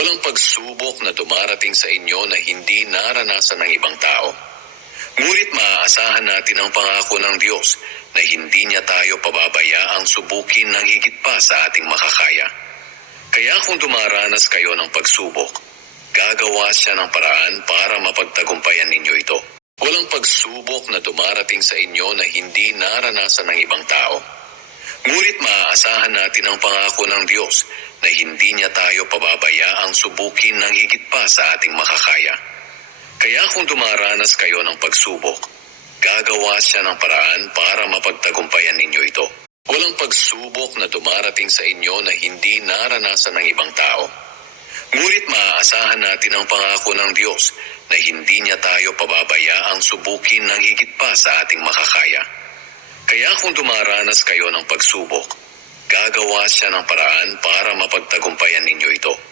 Walang pagsubok na dumarating sa inyo na hindi naranasan ng ibang tao. Ngunit maaasahan natin ang pangako ng Diyos na hindi niya tayo pababayaang subukin ng higit pa sa ating makakaya. Kaya kung dumaranas kayo ng pagsubok, gagawa siya ng paraan para mapagtagumpayan ninyo ito. Walang pagsubok na dumarating sa inyo na hindi naranasan ng ibang tao. Ngunit maaasahan natin ang pangako ng Diyos na hindi niya tayo pababayaang subukin ng higit pa sa ating makakaya. Kaya kung dumaranas kayo ng pagsubok, gagawa siya ng paraan para mapagtagumpayan ninyo ito. Walang pagsubok na dumarating sa inyo na hindi naranasan ng ibang tao. Ngunit maaasahan natin ang pangako ng Diyos na hindi niya tayo pababayaang subukin ng higit pa sa ating makakaya. Kaya kung dumaranas kayo ng pagsubok, gagawa siya ng paraan para mapagtagumpayan ninyo ito.